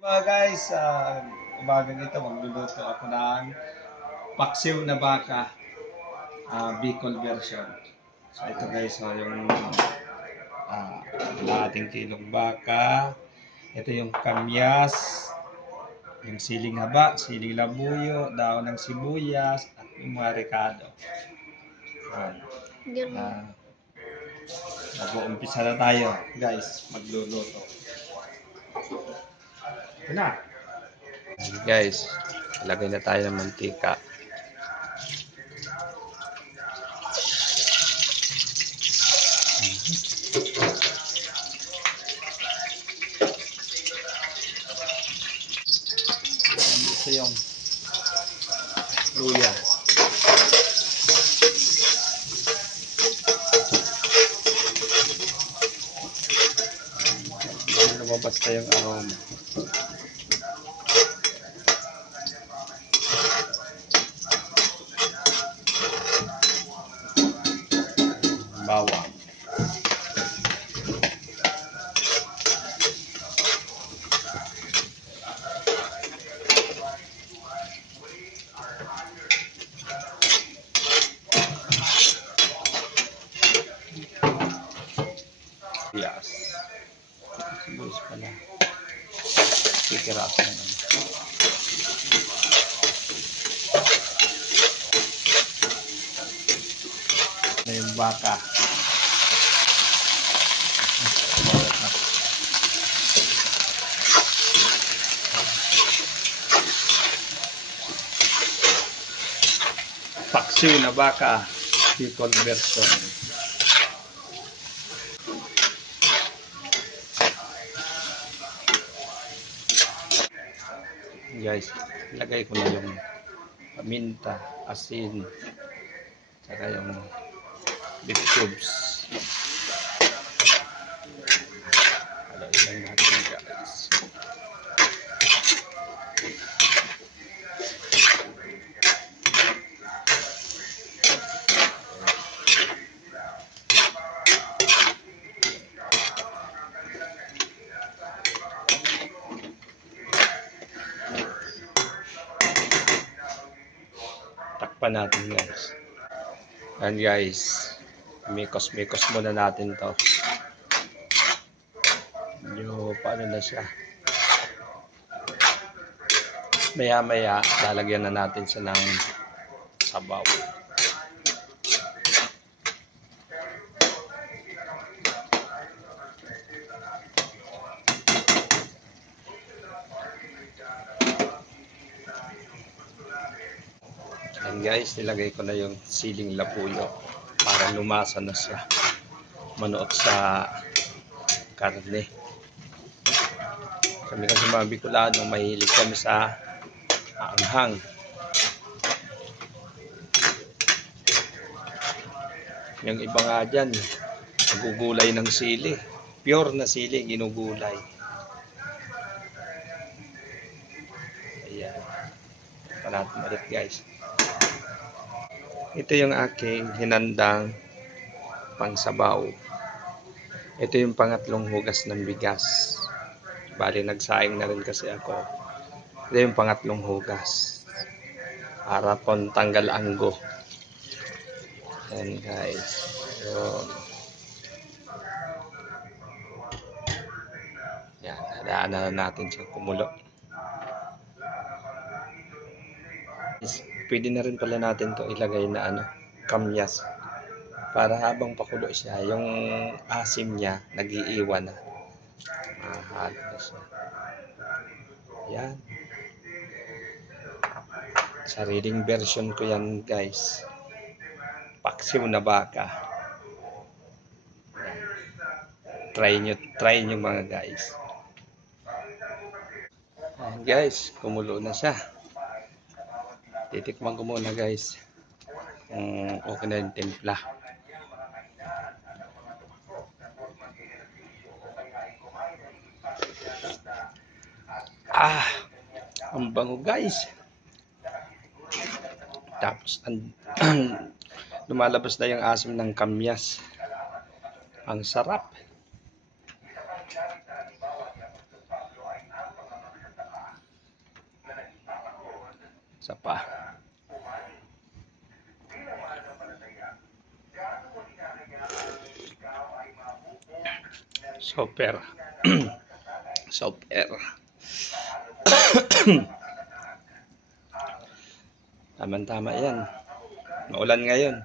Mga guys, umagang ito magluluto ako ng paksiw na baka, Bicol version. So ito guys, yung ating kilong baka. Ito yung kamyas, yung siling haba, siling labuyo, daon ng sibuyas, at yung mga rekado. Mag-uumpisa na tayo guys, magluluto. Ito na. Guys, lagay na tayo ng mantika. Ito yung luya. Lumabas na yung aroma. Bawang. Yes. Sibuyas pala. Titiraas na naman. Na yung baka. Paksiw na baka. Bicol version. Guys, ilagay ko na yung paminta, asin, saka yung beef cubes. Haloy lang natin guys. Takpan natin guys. And guys, mikos-mikos muna natin to. Medyo paano na siya. Maya-maya, lalagyan na natin siya ng sabaw. And guys, nilagay ko na yung siling labuyo para lumasa na siya. Manuot sa karne. Kami kasi mga Bicolano, mahilig kami sa anghang. Yung iba nga dyan, nagugulay ng sili. Pure na sili, ginugulay. Ayan. Natin ulit guys. Ito yung aking hinandang pangsabaw. Ito yung pangatlong hugas ng bigas. Bali, nagsaing na rin kasi ako. Ito yung pangatlong hugas. Para pong tanggal anggo. Ayan guys. Yun. Yan, hadaan na natin siya kumulo. Pwede na rin pala natin to ilagay na kamyas. Para habang pakulo siya, yung asim niya nag-iiwan na. Mahalo na siya. Yan. Sariling version ko yan guys. Paksiw na baka. Yan. Try nyo mga guys. Ayan guys, kumulo na siya. Titikman ko muna guys. Okay na yung timpla. Ang bango guys. Tapos lumalabas na yung asim ng kamyas. Ang sarap. Isa pa. Super. Super. Tama-tama yan. Maulan ngayon.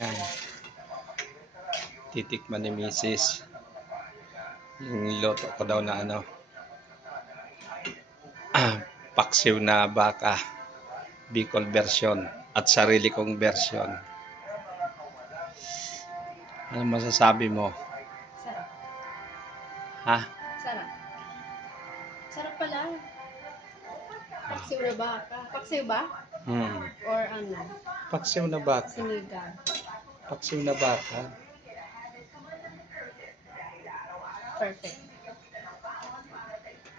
Yan. Titikman ni Mrs. Yung niloto ko daw na ano. Paksiw na baka. Bicol version. At sarili kong version. Ano masasabi mo? Sarap. Ha? Sarap. Sarap pala. Paksiw na baka. Paksiw ba? Or ano? Paksiw na baka. Sinigang. Paksiw na baka. Perfect.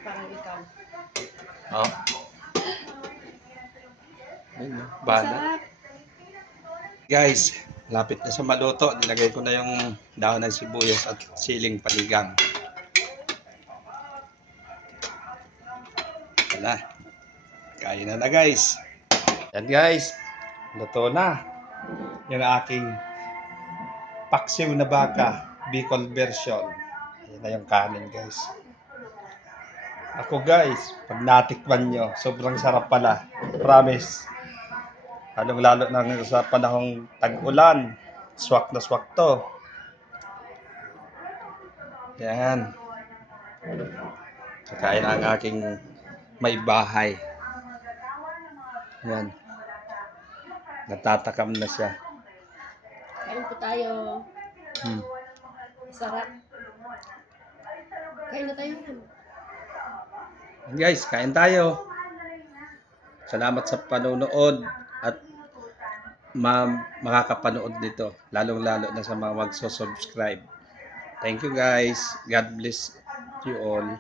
Parang ikaw. Oh. Ayun, bala. Sarap. Guys, lapit na sa maluto. Nilagay ko na yung dahon ng sibuyas at siling panigang. Wala. Kain na guys. Yan guys. Luto na. Yung aking paksiw na baka. Bicol version. Ayan na yung kanin guys. Ako guys, pag natikman nyo, sobrang sarap pala. Promise. Lalo na sa panahong tag-ulan. Swak na swak to. Yan. Kakain ang aking may bahay. Yan. Natatakam na siya. Kain po tayo. Sarap. Kain na tayo. Yan guys, kain tayo. Salamat sa panonood at makakapanood nito. Lalong-lalo na sa mga magso-subscribe. Thank you guys. God bless you all.